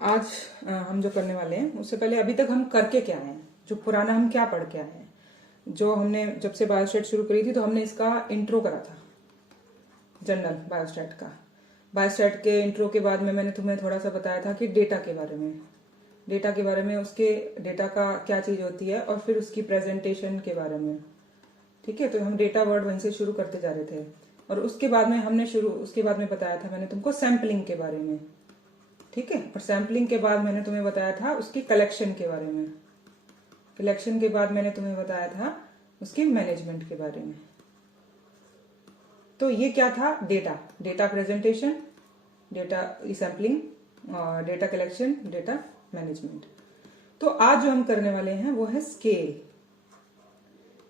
आज हम जो करने वाले हैं उससे पहले अभी तक हम करके क्या आए हैं, जो पुराना हम क्या पढ़ के आए हैं। जो हमने जब से बायोस्टैट शुरू करी थी तो हमने इसका इंट्रो करा था, जनरल बायोस्टैट का। बायोस्टैट के इंट्रो के बाद में मैंने तुम्हें थोड़ा सा बताया था कि डेटा के बारे में, उसके डेटा का क्या चीज होती है और फिर उसकी प्रेजेंटेशन के बारे में। ठीक है, तो हम डेटा वर्ड वहीं से शुरू करते जा रहे थे और उसके बाद में बताया था मैंने तुमको सैम्पलिंग के बारे में। ठीक है, और सैम्पलिंग के बाद मैंने तुम्हें बताया था उसकी कलेक्शन के बारे में। कलेक्शन के बाद मैंने तुम्हें बताया था उसकी मैनेजमेंट के बारे में। तो ये क्या था? Data presentation, data sampling, data collection, data management. तो आज जो हम करने वाले हैं वो है स्केल।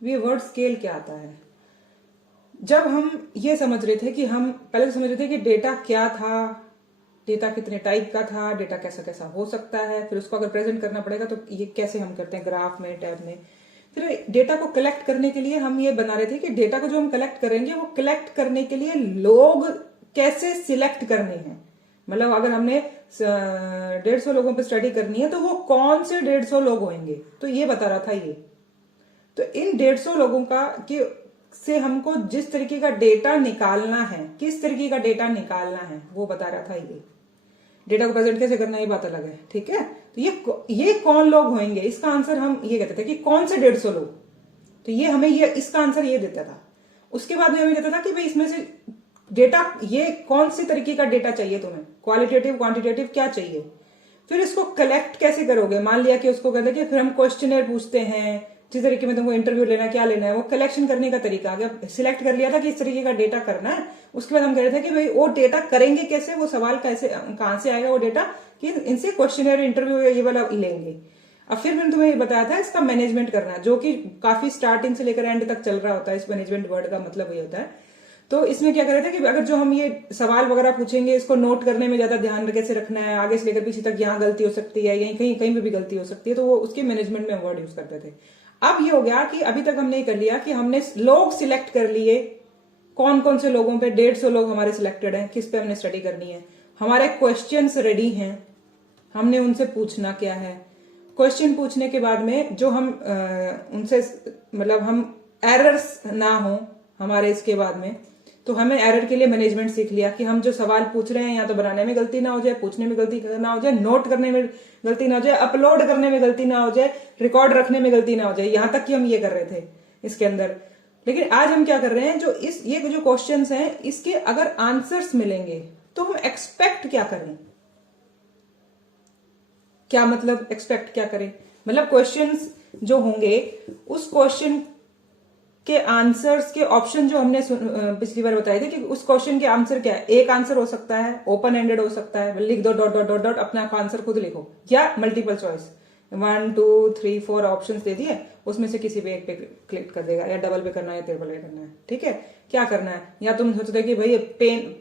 ये वर्ड स्केल क्या आता है? जब हम ये समझ रहे थे कि हम पहले समझ रहे थे कि डेटा क्या था, डेटा कितने टाइप का था, डेटा कैसा कैसा हो सकता है, फिर उसको अगर प्रेजेंट करना पड़ेगा तो ये कैसे हम करते हैं, ग्राफ में, टैब में। फिर डेटा को कलेक्ट करने के लिए हम ये बना रहे थे कि डेटा को जो हम कलेक्ट करेंगे वो कलेक्ट करने के लिए लोग कैसे सिलेक्ट करने हैं। मतलब अगर हमने 150 लोगों पर स्टडी करनी है तो वो कौन से 150 लोग होंगे, तो ये बता रहा था ये। तो इन 150 लोगों का कि से हमको जिस तरीके का डेटा निकालना है, किस तरीके का डेटा निकालना है, वो बता रहा था ये। डेटा को प्रेजेंट कैसे करना है ये बात अलग है। ठीक है, तो ये कौन लोग होंगे, इसका आंसर हम ये कहते थे कि कौन से 150 लोग। तो ये हमें ये इसका आंसर ये देता था। उसके बाद में हमें देता था कि भाई इसमें से डेटा ये कौन सी तरीके का डेटा चाहिए तुम्हें, क्वालिटेटिव क्वांटिटेटिव क्या चाहिए। फिर इसको कलेक्ट कैसे करोगे। मान लिया कि उसको कहते कि फिर हम क्वेश्चनर पूछते हैं, जिस तरीके में तुमको इंटरव्यू लेना क्या लेना है, वो कलेक्शन करने का तरीका। अगर सिलेक्ट कर लिया था कि इस तरीके का डेटा करना है, उसके बाद हम कह रहे थे कि भाई वो डेटा करेंगे कैसे, वो सवाल कैसे कहां से आएगा वो डेटा, कि इनसे क्वेश्चनर इंटरव्यू ये वाला लेंगे। अब फिर मैंने तुम्हें ये बताया था इसका मैनेजमेंट करना, जो कि काफी स्टार्टिंग से लेकर एंड तक चल रहा होता है। इस मैनेजमेंट वर्ड का मतलब ये होता है। तो इसमें क्या कर रहे थे कि अगर जो हम ये सवाल वगैरह पूछेंगे, इसको नोट करने में ज्यादा ध्यान कैसे रखना है, आगे से लेकर पीछे तक यहाँ गलती हो सकती है, यहीं कहीं कहीं पे भी गलती हो सकती है, तो वो उसके मैनेजमेंट में वर्ड यूज करते थे। अब ये हो गया कि अभी तक हमने कर लिया कि हमने लोग सिलेक्ट कर लिए, कौन कौन से लोगों पे 150 लोग हमारे सिलेक्टेड हैं, किस पे हमने स्टडी करनी है। हमारे क्वेश्चंस रेडी हैं, हमने उनसे पूछना क्या है। क्वेश्चन पूछने के बाद में जो हम उनसे मतलब हम एरर्स ना हो हमारे, इसके बाद में तो हमें एरर के लिए मैनेजमेंट सीख लिया कि हम जो सवाल पूछ रहे हैं या तो बनाने में गलती ना हो जाए, पूछने में गलती ना हो जाए, नोट करने में गलती ना हो जाए, अपलोड करने में गलती ना हो जाए, रिकॉर्ड रखने में गलती ना हो जाए। यहां तक कि हम ये कर रहे थे इसके अंदर। लेकिन आज हम क्या कर रहे हैं, ये जो क्वेश्चंस हैं इसके अगर आंसर्स मिलेंगे तो हम एक्सपेक्ट क्या करें। क्या मतलब एक्सपेक्ट क्या करें? मतलब क्वेश्चंस जो होंगे उस क्वेश्चन के आंसर्स के ऑप्शन जो हमने पिछली बार बताए थे कि उस क्वेश्चन के आंसर क्या है। एक आंसर हो सकता है, ओपन एंडेड हो सकता है, लिख दो डॉट डॉट डॉट डॉट, अपना आंसर खुद लिखो, या मल्टीपल चॉइस 1 2 3 4 ऑप्शंस दे दिए, उसमें से किसी पे एक पे क्लिक कर देगा, या डबल पे करना है या ट्रिपल पे करना है। ठीक है, क्या करना है। या तुम सोचते थे कि भाई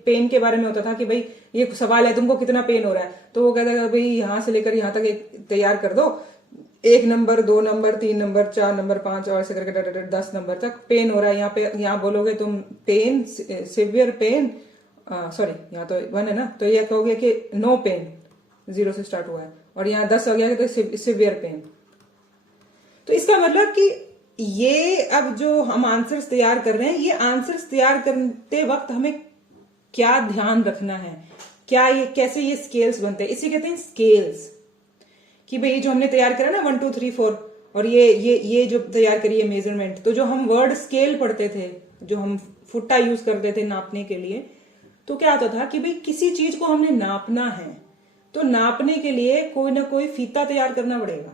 पेन के बारे में होता था कि भाई ये सवाल है तुमको कितना पेन हो रहा है, तो वो कहता है भाई यहां से लेकर यहां तक एक तैयार कर दो, 1 नंबर 2 नंबर 3 नंबर 4 नंबर 5 और ऐसे करके 10 नंबर तक पेन हो रहा है। यहाँ पे यहाँ बोलोगे तुम पेन, सिवियर पेन, सॉरी यहाँ तो 1 है ना, तो ये कहोगे कि नो पेन, 0 से स्टार्ट हुआ है, और यहाँ 10 हो गया तो सिवियर पेन। तो इसका मतलब कि ये अब जो हम आंसर्स तैयार कर रहे हैं, ये आंसर्स तैयार करते वक्त हमें क्या ध्यान रखना है, क्या ये कैसे ये स्केल्स बनते हैं, इसे कहते हैं स्केल्स। कि भाई जो हमने तैयार करा ना 1 2 3 4, और ये जो तैयार करी है मेजरमेंट, तो जो हम वर्ड स्केल पढ़ते थे, जो हम फुट्टा यूज करते थे नापने के लिए, तो क्या होता था कि भाई किसी चीज को हमने नापना है तो नापने के लिए कोई ना कोई फीता तैयार करना पड़ेगा।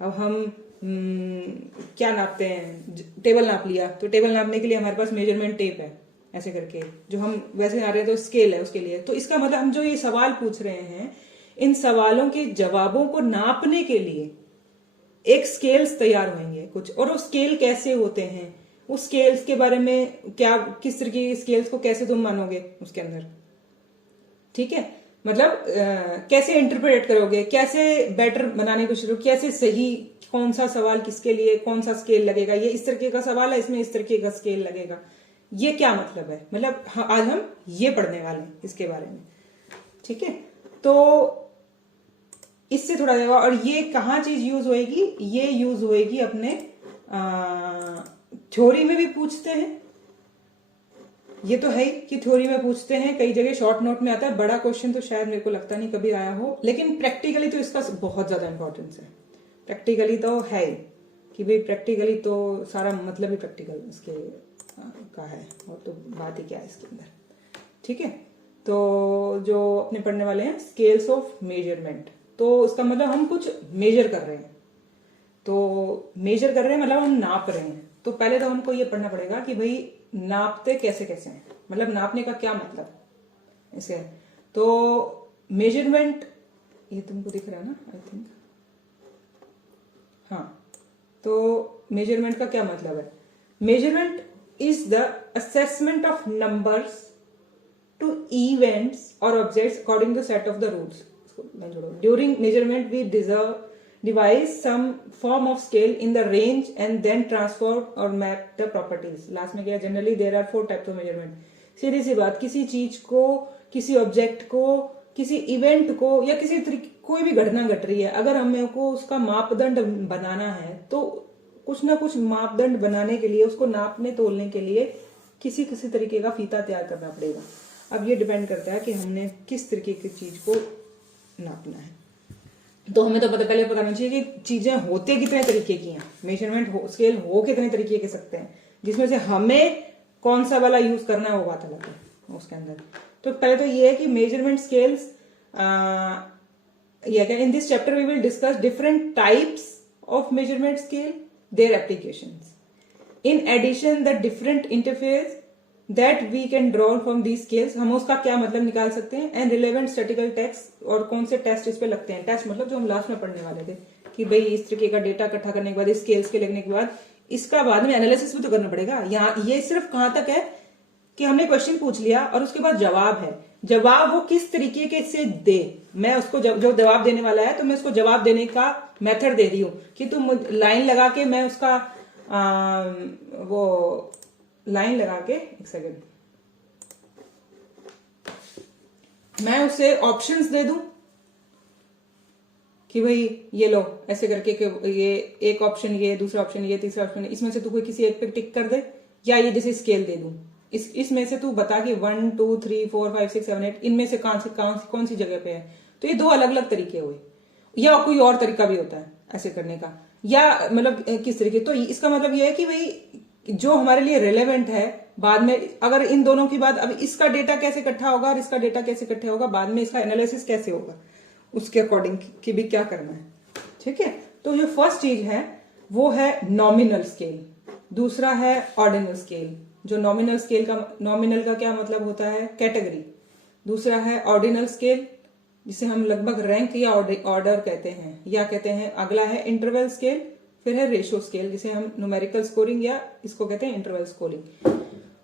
अब हम क्या नापते हैं, टेबल नाप लिया, तो टेबल नापने के लिए हमारे पास मेजरमेंट टेप है, ऐसे करके जो हम वैसे ना रहे तो स्केल है उसके लिए। तो इसका मतलब हम जो ये सवाल पूछ रहे हैं, इन सवालों के जवाबों को नापने के लिए एक स्केल्स तैयार होंगे कुछ, और वो स्केल कैसे होते हैं, उस स्केल्स के बारे में क्या, किस तरीके के स्केल्स को कैसे तुम मानोगे उसके अंदर। ठीक है, मतलब कैसे इंटरप्रेट करोगे, कैसे बेटर बनाने की कोशिश, कैसे सही, कौन सा सवाल किसके लिए कौन सा स्केल लगेगा, ये इस तरीके का सवाल है इसमें इस तरीके का स्केल लगेगा, ये क्या मतलब है। मतलब आज हम ये पढ़ने वाले हैं इसके बारे में। ठीक है, तो इससे थोड़ा देगा। और ये कहाँ चीज यूज होएगी, ये यूज होएगी अपने थ्योरी में भी पूछते हैं। ये तो है ही कि थ्योरी में पूछते हैं, कई जगह शॉर्ट नोट में आता है। बड़ा क्वेश्चन तो शायद मेरे को लगता नहीं कभी आया हो, लेकिन प्रैक्टिकली तो इसका बहुत ज्यादा इंपॉर्टेंस है। प्रैक्टिकली तो है ही कि भाई प्रैक्टिकली तो सारा मतलब ही प्रैक्टिकल इसके का है, और तो बात ही क्या है इसके अंदर। ठीक है, तो जो अपने पढ़ने वाले हैं स्केल्स ऑफ मेजरमेंट, तो उसका मतलब हम कुछ मेजर कर रहे हैं। तो मेजर कर रहे हैं मतलब हम नाप रहे हैं। तो पहले तो हमको ये पढ़ना पड़ेगा कि भाई नापते कैसे कैसे हैं, मतलब नापने का क्या मतलब इसे। तो मेजरमेंट, ये तुमको दिख रहा है ना आई थिंक, हाँ। तो मेजरमेंट का क्या मतलब है? Measurement is the assessment of numbers to events और objects according to set of the rules. During measurement we devise some form of scale in the range and then transform or map the properties. Last में क्या, generally there are 4 types of measurement. सीधी सी बात, किसी चीज को, किसी object को, किसी इवेंट को, या किसी कोई भी घटना घट रही है, अगर हमें को उसका मापदंड बनाना है तो कुछ ना कुछ मापदंड बनाने के लिए, उसको नापने तोलने के लिए किसी किसी तरीके का फीता तैयार करना पड़ेगा। अब ये डिपेंड करता है कि हमने किस तरीके की चीज को नापना है। तो हमें तो पहले पता होना चाहिए कि चीजें होते कितने तरीके की हैं, मेजरमेंट स्केल हो कितने तरीके के सकते हैं, जिसमें से हमें कौन सा वाला यूज करना है वो बात अलग है उसके अंदर। तो पहले तो ये है कि measurement scales, in this chapter we will discuss different types of measurement scale, their applications. In addition the different interface that we can draw from the scales, हम उसका क्या मतलब निकाल सकते हैं, एंड रिलेवेंट स्टैटिकल टेस्ट, और कौन से टेस्ट इस पे लगते हैं। टेस्ट मतलब जो हम लास्ट में पढ़ने वाले थे कि भाई इस तरीके का डेटा इकट्ठा करने के बाद, स्केल्स के लिखने के बाद, इसका बाद में एनालिसिस भी तो करना पड़ेगा। यहाँ ये सिर्फ कहां तक है कि हमने क्वेश्चन पूछ लिया और उसके बाद जवाब है, जवाब वो किस तरीके के से दे। मैं उसको जो जवाब देने वाला है तो मैं उसको जवाब देने का मेथड दे रही हूं कि तुम लाइन लगा के, मैं उसका वो लाइन लगा के, एक सेकेंड, मैं उसे ऑप्शंस दे दूं कि भाई ये लो ऐसे करके कि ये एक ऑप्शन, ये दूसरा ऑप्शन, ये तीसरा ऑप्शन, इसमें से तू कोई किसी एक पे टिक कर दे, या ये जैसे स्केल दे दूं, इसमें से तू बता कि 1 2 3 4 5 6 7 8 इनमें से कौन सी जगह पे है। तो ये 2 अलग अलग तरीके हुए, या कोई और तरीका भी होता है ऐसे करने का, या मतलब किस तरीके। तो इसका मतलब ये है कि भाई जो हमारे लिए रिलेवेंट है, बाद में अगर इन दोनों की बात, अब इसका डेटा कैसे इकट्ठा होगा और इसका डेटा कैसे इकट्ठा होगा, बाद में इसका एनालिसिस कैसे होगा, उसके अकॉर्डिंग की भी क्या करना है। ठीक है, तो जो फर्स्ट चीज है वो है नॉमिनल स्केल, दूसरा है ऑर्डिनल स्केल। जो नॉमिनल का क्या मतलब होता है, कैटेगरी। दूसरा है ऑर्डिनल स्केल, जिसे हम लगभग रैंक या ऑर्डर कहते हैं, या कहते हैं अगला है इंटरवल स्केल, फिर है रेशो स्केल, जिसे हम न्यूमेरिकल स्कोरिंग या इसको कहते हैं इंटरवल स्कोरिंग।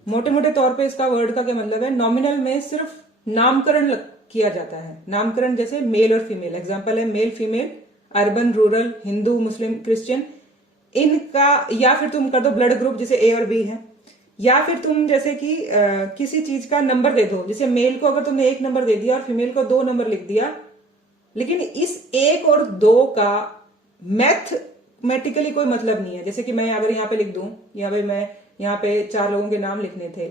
मोटे मोटे तौर पे इसका वर्ड का क्या मतलब है, नॉमिनल में सिर्फ नामकरण किया जाता है। नामकरण जैसे मेल और फीमेल, एग्जांपल है male female, urban rural, Hindu Muslim Christian, इनका, या फिर तुम कर दो ब्लड ग्रुप जैसे ए और बी है, या फिर तुम जैसे कि किसी चीज का नंबर दे दो, जैसे मेल को अगर तुमने 1 नंबर दे दिया और फीमेल को 2 नंबर लिख दिया, लेकिन इस 1 और 2 का मैथमेटिकली कोई मतलब नहीं है। जैसे कि मैं अगर यहाँ पे लिख दूं, यहाँ पे मैं यहाँ पे 4 लोगों के नाम लिखने थे,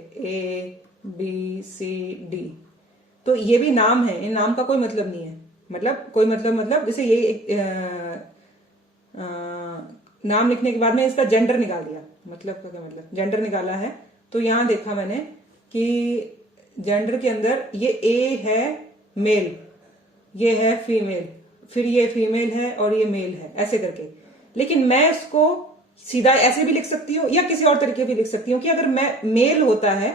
ABCD, तो ये भी नाम है, इन नाम का कोई मतलब नहीं है। मतलब जैसे ये नाम लिखने के बाद में इसका जेंडर निकाल दिया, मतलब का क्या मतलब, जेंडर निकाला है। तो यहां देखा मैंने कि जेंडर के अंदर ये ए है मेल, ये है फीमेल, फिर ये फीमेल है और ये मेल है, ऐसे करके। लेकिन मैं इसको सीधा ऐसे भी लिख सकती हूँ या किसी और तरीके भी लिख सकती हूँ कि अगर मैं मेल होता है,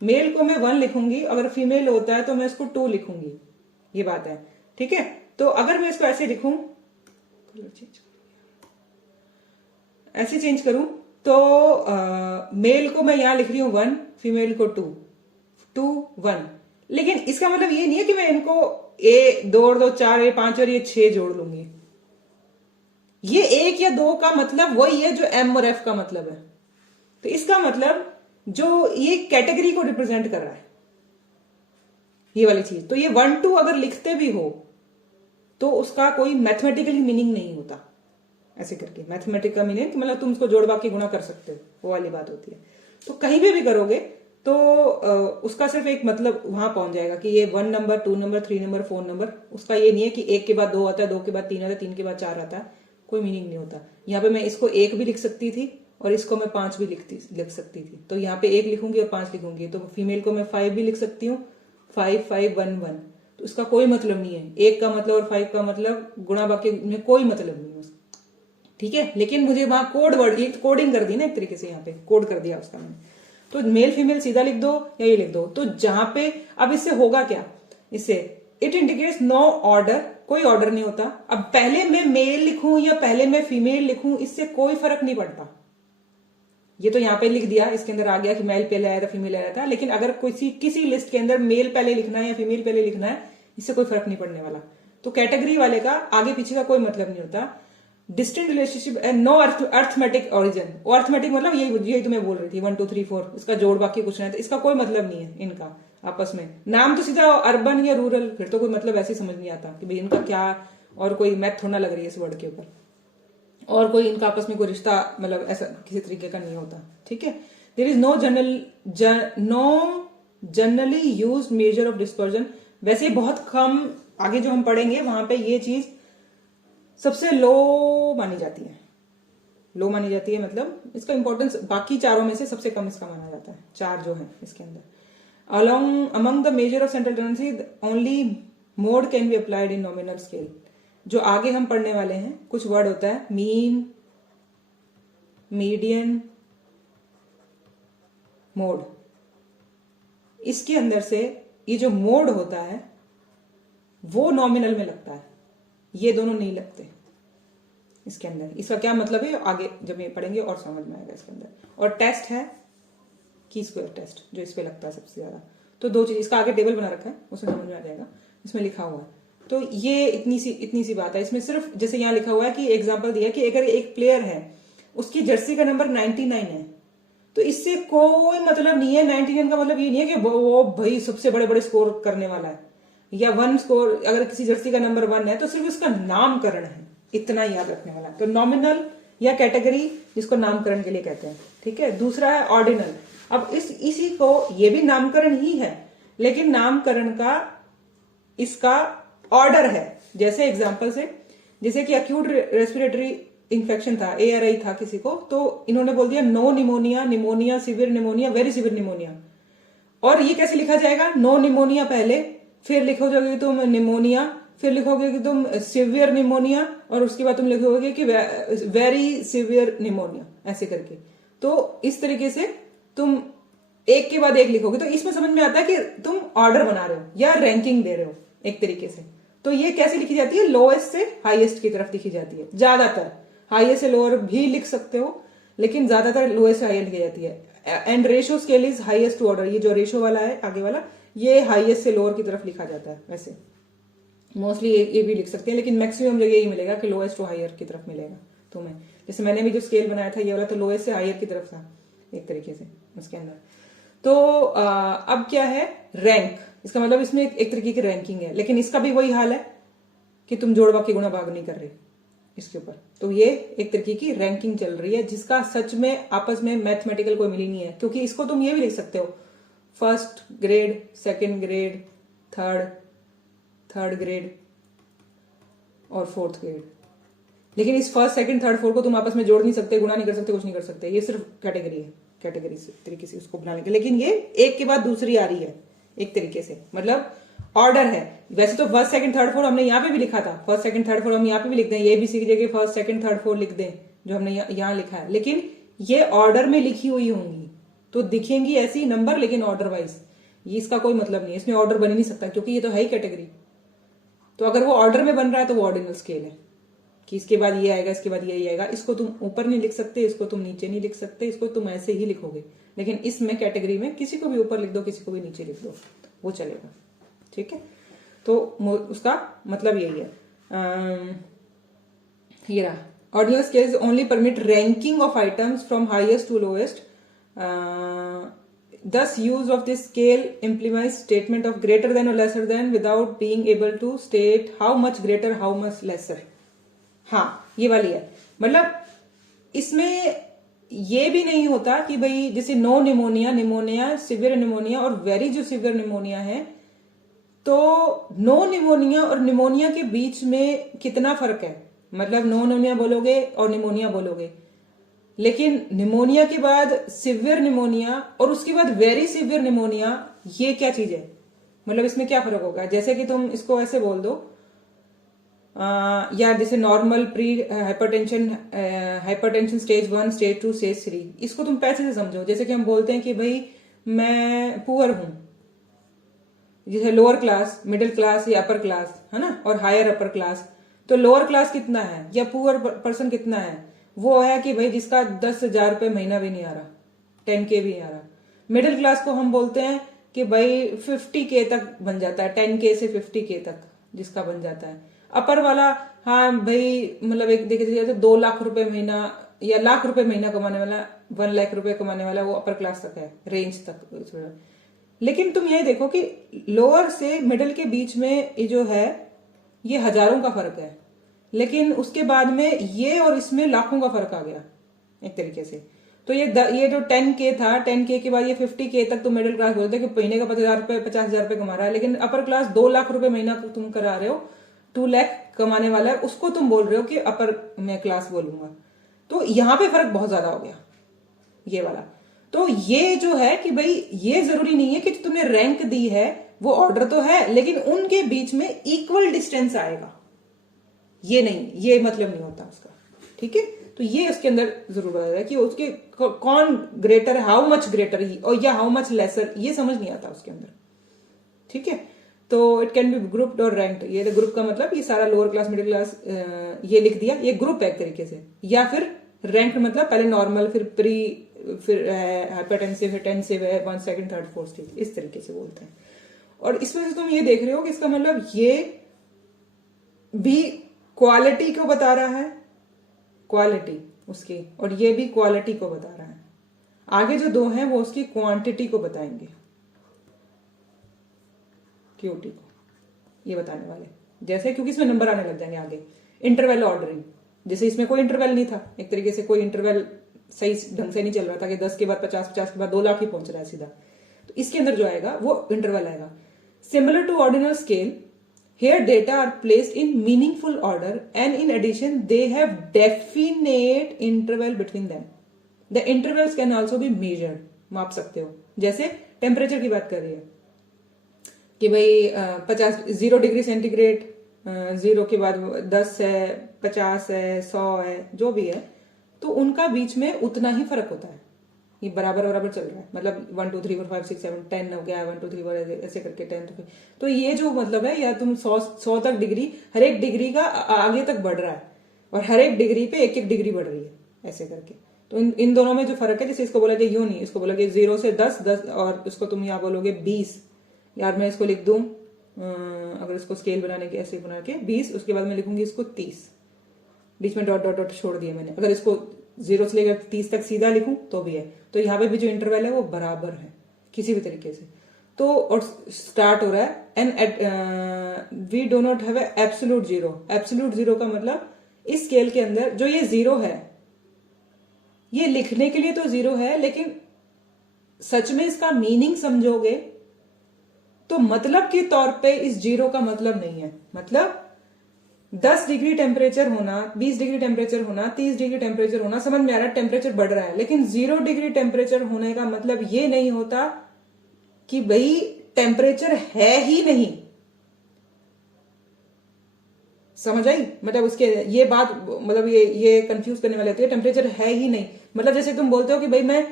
मेल को मैं 1 लिखूंगी, अगर फीमेल होता है तो मैं इसको 2 लिखूंगी, ये बात है। ठीक है, तो अगर मैं इसको ऐसे लिखूं, ऐसे चेंज करूं, तो मेल को मैं यहां लिख रही हूं 1, फीमेल को 2 2 1, लेकिन इसका मतलब ये नहीं है कि मैं इनको ए 2 और 2 4, ए 5 और ये 6 जोड़ लूंगी। ये 1 या 2 का मतलब वही है जो एम और एफ का मतलब है। तो इसका मतलब जो ये कैटेगरी को रिप्रेजेंट कर रहा है, ये वाली चीज। तो ये 1 2 अगर लिखते भी हो तो उसका कोई मैथमेटिकली मीनिंग नहीं होता। ऐसे करके मैथमेटिक का मीनिंग मतलब तुम उसको जोड़ बाकी गुणा कर सकते हो, वो वाली बात होती है। तो कहीं पे भी करोगे तो उसका सिर्फ एक मतलब वहां पहुंच जाएगा कि ये 1 नंबर, 2 नंबर, 3 नंबर, 4 नंबर। उसका ये नहीं है कि 1 के बाद 2 आता है, 2 के बाद 3 आता है, 3 के बाद 4 आता है, कोई मीनिंग नहीं होता। यहाँ पे मैं इसको 1 भी लिख सकती थी और इसको मैं 5 भी लिख सकती थी। तो यहाँ पे 1 लिखूंगी और 5 लिखूंगी। तो फीमेल को मैं 5 भी लिख सकती हूँ, 5 5 1 1। तो इसका कोई मतलब नहीं है, 1 का मतलब और 5 का मतलब गुणा बाकी में कोई मतलब नहीं है उसका, ठीक है। लेकिन मुझे वहां कोड वर्ड कोडिंग कर दी ना एक तरीके से, यहाँ पे कोड कर दिया उसका मैंने। तो मेल फीमेल सीधा लिख दो या ये लिख दो। तो जहां पे अब इससे होगा क्या, इससे इट इंडिकेट्स नो ऑर्डर, कोई ऑर्डर नहीं होता। अब पहले मैं मेल लिखूं या पहले मैं फीमेल लिखूं, इससे कोई फर्क नहीं पड़ता। ये तो यहाँ पे लिख दिया, इसके अंदर आ गया कि मेल पहले आया था फीमेल आया था, लेकिन अगर किसी लिस्ट के अंदर मेल पहले लिखना है या फीमेल पहले लिखना है, इससे कोई फर्क नहीं पड़ने वाला। तो कैटेगरी वाले का आगे पीछे का कोई मतलब नहीं होता। Distinct relationship and no arithmetic origin. Arithmetic मतलब यही तो मैं बोल रही थी, 1 2 3 4 इसका जोड़ बाकी कुछ नहीं है। तो इसका कोई मतलब नहीं है इनका आपस में। नाम तो सीधा अर्बन या रूरल, फिर तो कोई मतलब ऐसे समझ नहीं आता कि भाई इनका क्या, और कोई मैथ थोड़ा लग रही है इस वर्ड के ऊपर, और कोई इनका आपस में कोई रिश्ता मतलब ऐसा किसी तरीके का नहीं होता, ठीक है। There is no generally use measure of dispersion. वैसे बहुत कम, आगे जो हम पढ़ेंगे वहां पे ये चीज सबसे लो मानी जाती है। लो मानी जाती है मतलब इसका इंपॉर्टेंस बाकी चारों में से सबसे कम इसका माना जाता है, 4 जो है इसके अंदर। Among the measure of central tendency only mode can be applied in nominal scale. जो आगे हम पढ़ने वाले हैं कुछ वर्ड होता है, मीन, मीडियन, मोड। इसके अंदर से ये जो मोड होता है वो नॉमिनल में लगता है, ये दोनों नहीं लगते इसके अंदर। इसका क्या मतलब है आगे जब ये पढ़ेंगे और समझ में आएगा इसके अंदर। और टेस्ट है की स्क्वायर टेस्ट, जो इस पे लगता है सबसे ज्यादा। तो 2 चीज, इसका आगे टेबल बना रखा है उसमें समझ में आ जाएगा, इसमें लिखा हुआ है। तो ये इतनी सी बात है। इसमें सिर्फ जैसे यहाँ लिखा हुआ है कि एग्जाम्पल दिया कि अगर एक प्लेयर है उसकी जर्सी का नंबर 99 है, तो इससे कोई मतलब नहीं है। 99 का मतलब ये नहीं है कि वो भाई सबसे बड़े बड़े स्कोर करने वाला है, या 1 स्कोर, अगर किसी जर्सी का नंबर 1 है तो सिर्फ उसका नामकरण है, इतना याद रखने वाला। तो नॉमिनल या कैटेगरी जिसको नामकरण के लिए कहते हैं, ठीक है। दूसरा है ऑर्डिनल। अब इसी को, ये भी नामकरण ही है लेकिन नामकरण का इसका ऑर्डर है। जैसे एग्जांपल से, जैसे कि एक्यूट रेस्पिरेटरी इन्फेक्शन था, ARI था किसी को, तो इन्होंने बोल दिया no pneumonia, pneumonia, severe pneumonia, very severe pneumonia. और ये कैसे लिखा जाएगा, नो निमोनिया पहले, फिर लिखोगे तुम निमोनिया, फिर लिखोगे कि तुम सिवियर निमोनिया, और उसके बाद तुम लिखोगे कि वेरी सिवियर निमोनिया, ऐसे करके। तो इस तरीके से तुम एक के बाद एक लिखोगे, तो इसमें समझ में आता है कि तुम ऑर्डर बना रहे हो या रैंकिंग दे रहे हो एक तरीके से। तो ये कैसे लिखी जाती है, लोएस्ट से हाईएस्ट की तरफ लिखी जाती है। ज्यादातर हाईएस्ट से लोअर भी लिख सकते हो, लेकिन ज्यादातर लोएस्ट से हाईएस्ट लिखी जाती है। And ratio scale is highest to order. ये जो रेशियो वाला है आगे वाला, ये हाईएस्ट से लोअर की तरफ लिखा जाता है। वैसे मोस्टली ये भी लिख सकते हैं, लेकिन मैक्सिमम जगह यही मिलेगा कि लोएस्ट टू हायर की तरफ मिलेगा तुम्हें। जैसे मैंने भी जो स्केल बनाया था ये वाला, तो लोएस्ट से हायर की तरफ था एक तरीके से उसके अंदर। तो अब क्या है, रैंक। इसका मतलब इसमें एक तरीके की रैंकिंग है, लेकिन इसका भी वही हाल है कि तुम जोड़ बाकी गुणा भाग नहीं कर रहे इसके ऊपर। तो ये एक तरीके की रैंकिंग चल रही है, जिसका सच में आपस में मैथमेटिकल कोई मीनिंग नहीं है। क्योंकि इसको तुम ये भी लिख सकते हो, first grade, second grade, third grade और 4th ग्रेड। लेकिन इस फर्स्ट, सेकंड, थर्ड, 4 को तुम आपस में जोड़ नहीं सकते, गुणा नहीं कर सकते, कुछ नहीं कर सकते। ये सिर्फ कैटेगरी है, कैटेगरी से तरीके से उसको बनाने के। लेकिन ये एक के बाद दूसरी आ रही है एक तरीके से, मतलब ऑर्डर है। वैसे तो फर्स्ट, सेकंड, थर्ड, 4 हमने यहाँ पे भी लिखा था। फर्स्ट, सेकंड, थर्ड, 4 हम यहाँ पे भी लिख दें, ये भी सीख जगह फर्स्ट, सेकंड, थर्ड, 4 लिख दें जो हमने यहाँ लिखा है। लेकिन ये ऑर्डर में लिखी हुई होंगी तो दिखेंगी ऐसी नंबर, लेकिन ऑर्डर वाइज। ये इसका कोई मतलब नहीं है, इसमें ऑर्डर बन ही नहीं सकता, क्योंकि ये तो है ही कैटेगरी। तो अगर वो ऑर्डर में बन रहा है तो वो ऑर्डिनल स्केल है, कि इसके बाद ये आएगा, इसके बाद ये आएगा। इसको तुम ऊपर नहीं लिख सकते, इसको तुम नीचे नहीं लिख सकते, इसको तुम ऐसे ही लिखोगे। लेकिन इसमें कैटेगरी में किसी को भी ऊपर लिख दो, किसी को भी नीचे लिख दो, वो चलेगा, ठीक है। तो उसका मतलब यही है। ये रहा, ordinal scales only permit ranking of items from highest to lowest. thus use of this scale implies statement of greater than or lesser than without being able to state how much greater, how much lesser. हाँ, ये वाली है. मतलब इसमें ये भी नहीं होता कि भाई जैसे no pneumonia, pneumonia, severe pneumonia और वेरी जो सिवियर निमोनिया है, तो नो निमोनिया और निमोनिया के बीच में कितना फर्क है. मतलब नो निमोनिया बोलोगे और निमोनिया बोलोगे, लेकिन निमोनिया के बाद सिवियर निमोनिया और उसके बाद वेरी सिवियर निमोनिया, ये क्या चीज है. मतलब इसमें क्या फर्क होगा. जैसे कि तुम इसको ऐसे बोल दो, या जैसे normal pre hypertension stage 1, stage 2, stage 3, इसको तुम पैसे से समझो. जैसे कि हम बोलते हैं कि भाई मैं पुअर हूं, जैसे लोअर क्लास, मिडिल क्लास या अपर क्लास है ना, और हायर अपर क्लास. तो लोअर क्लास कितना है या पुअर पर्सन कितना है, वो है कि भाई जिसका 10,000 रुपये महीना भी नहीं आ रहा, 10K भी नहीं आ रहा. मिडिल क्लास को हम बोलते हैं कि भाई 50K तक बन जाता है, 10K से 50K तक जिसका बन जाता है. अपर वाला हाँ भाई मतलब एक देखिए जाए तो 2 लाख रुपए महीना या लाख रुपए महीना कमाने वाला, 1 लाख रुपए कमाने वाला, वो अपर क्लास तक है, रेंज तक. लेकिन तुम ये देखो कि लोअर से मिडिल के बीच में ये जो है ये हजारों का फर्क है, लेकिन उसके बाद में ये और इसमें लाखों का फर्क आ गया एक तरीके से. तो ये जो 10K था, 10K के बाद ये 50K तक तो मिडिल क्लास बोलते हैं कि महीने का 50,000 रुपए कमा रहा है. लेकिन अपर क्लास 2 लाख रुपए महीना तुम करा रहे हो, 2 लाख कमाने वाला है, उसको तुम बोल रहे हो कि अपर मैं क्लास बोलूंगा. तो यहां पे फर्क बहुत ज्यादा हो गया ये वाला. तो ये जो है कि भाई ये जरूरी नहीं है कि तुमने रैंक दी है वो ऑर्डर तो है, लेकिन उनके बीच में इक्वल डिस्टेंस आएगा, ये नहीं, ये मतलब नहीं होता उसका. ठीक है, तो ये उसके अंदर जरूर बताया है कि उसके कौन ग्रेटर, हाउ मच ग्रेटर ही, और या हाउ मच लेसर, ये समझ नहीं आता उसके अंदर. ठीक है, तो इट कैन बी ग्रुप्ड और रैंक्ड. ये ग्रुप का मतलब ये सारा लोअर क्लास, मिडिल क्लास, ये लिख दिया, ये ग्रुप है एक तरीके से. या फिर रैंक्ड मतलब पहले नॉर्मल, फिर प्री, फिर हाइपरटेंसिव, हिटेंसिव है, 1, 2, 3, 4 स्टेज, इस तरीके से बोलते हैं. और इसमें से तुम ये देख रहे हो कि इसका मतलब ये भी क्वालिटी को बता रहा है, क्वालिटी उसकी, और ये भी क्वालिटी को बता रहा है. आगे जो दो हैं वो उसकी क्वांटिटी को बताएंगे, क्यूटी को, ये बताने वाले. जैसे क्योंकि इसमें नंबर आने लग जाएंगे आगे. इंटरवल ऑर्डरिंग, जैसे इसमें कोई इंटरवल नहीं था, एक तरीके से कोई इंटरवल सही ढंग से नहीं चल रहा था कि 10 के बाद 50, 50 के बाद 2 लाख ही पहुंच रहा है सीधा. तो इसके अंदर जो आएगा वो इंटरवल आएगा. Similar to ordinal scale, here data are placed in meaningful order and in addition they have definite interval between them. The intervals can also be measured, माप सकते हो. जैसे टेम्परेचर की बात कर रही है कि भाई 0 डिग्री सेंटीग्रेड, 0 के बाद 10 है, 50 है, 100 है, जो भी है, तो उनका बीच में उतना ही फर्क होता है. ये बराबर बराबर चल रहा है, मतलब 1 2 3 4 5 6 7 10 हो गया, 1 2 3 4 ऐसे करके 10. तो ये जो मतलब है, या तुम 100 तक डिग्री, हर एक डिग्री का आगे तक बढ़ रहा है, और हर एक डिग्री पे 1-1 डिग्री बढ़ रही है ऐसे करके. तो इन दोनों में जो फर्क है, जैसे इसको बोलोगे यूं नहीं, इसको बोलोगे 0 से 10, 10, और इसको तुम यहाँ बोलोगे 20. यार मैं इसको लिख दूं, अगर इसको स्केल बनाने के ऐसे बना के 20, उसके बाद मैं लिखूंगी इसको 30, बीच में डॉट डॉट डॉट छोड़ दिया मैंने. अगर इसको 0 से लेकर 30 तक सीधा लिखूं तो भी है. तो यहाँ पे भी जो इंटरवल है वो बराबर है किसी भी तरीके से. तो और स्टार्ट हो रहा है and we do not have absolute zero. Absolute zero का मतलब इस स्केल के अंदर जो ये 0 है, ये लिखने के लिए तो 0 है, लेकिन सच में इसका मीनिंग समझोगे तो मतलब के तौर पे इस 0 का मतलब नहीं है. मतलब 10 डिग्री टेम्परेचर होना, 20 डिग्री टेम्परेचर होना, 30 डिग्री टेम्परेचर होना, समझ में आ रहा है, टेम्परेचर बढ़ रहा है. लेकिन 0 डिग्री टेम्परेचर होने का मतलब ये नहीं होता कि भाई टेम्परेचर है ही नहीं. समझ आई? मतलब उसके ये बात, मतलब ये कंफ्यूज करने वाले होती है. टेम्परेचर है ही नहीं मतलब जैसे तुम बोलते हो कि भाई मैं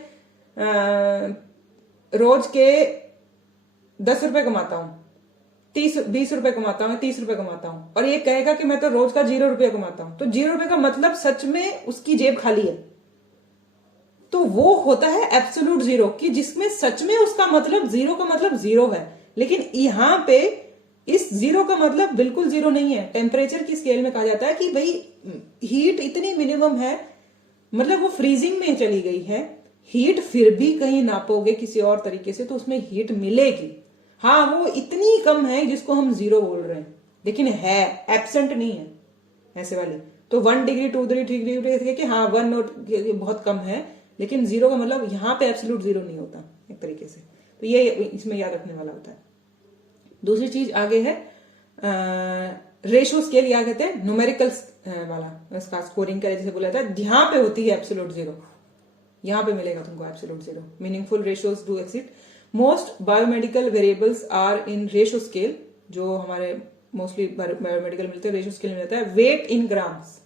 रोज के 10 रुपए कमाता हूं, 20 रुपए कमाता हूं, 30 रुपए कमाता हूं, और ये कहेगा कि मैं तो रोज का 0 रुपया कमाता हूं. तो 0 रुपए का मतलब सच में उसकी जेब खाली है. तो वो होता है एब्सोल्यूट जीरो, कि जिसमें सच में उसका मतलब 0 का मतलब 0 है. लेकिन यहां पे इस 0 का मतलब बिल्कुल 0 नहीं है. टेम्परेचर की स्केल में कहा जाता है कि भाई हीट इतनी मिनिमम है, मतलब वो फ्रीजिंग में चली गई है, हीट फिर भी कहीं नापोगे किसी और तरीके से तो उसमें हीट मिलेगी। हाँ, वो इतनी कम है जिसको हम जीरो बोल रहे हैं, लेकिन है, एब्सेंट नहीं है ऐसे वाली। तो 1 डिग्री 2 डिग्री 3 डिग्री कि हाँ 1 नोट बहुत कम है, लेकिन जीरो का मतलब यहाँ पे एब्सोल्यूट जीरो नहीं होता एक तरीके से। तो ये इसमें याद रखने वाला होता है। दूसरी चीज आगे है रेशो स्केल, या कहते हैं न्यूमेरिकल वाला इसका स्कोरिंग का, जैसे बोला था यहाँ पे होती है एब्सोल्यूट जीरो, यहाँ पे मिलेगा तुमको absolute zero. Meaningful ratios do exist, most biomedical variables are in ratio scale, जो हमारे मोस्टली बायोमेडिकल मिलते हैं रेशो स्केल में मिलता है। वेट इन ग्राम्स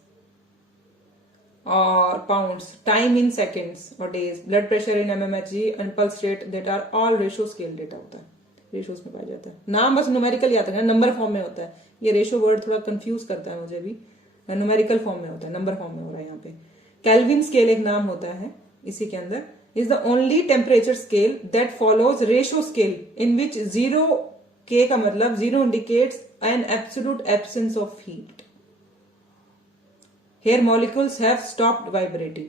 और पाउंड्स, टाइम इन सेकेंड्स और days, blood pressure in mmHg and pulse rate, that are all ratio scale data होता है, रेशोस में पाया जाता है। नाम बस न्यूमेरिकल याद रखना, नंबर फॉर्म में होता है। ये रेशो वर्ड थोड़ा कंफ्यूज करता है मुझे भी, न्यूमेरिकल फॉर्म में होता है, नंबर फॉर्म में हो रहा है यहाँ पे। केल्विन स्केल एक नाम होता है इसी के अंदर, is the only temperature scale that follows ratio scale in which zero, के का मतलब zero indicates an absolute absence of heat. Here molecules have stopped vibrating,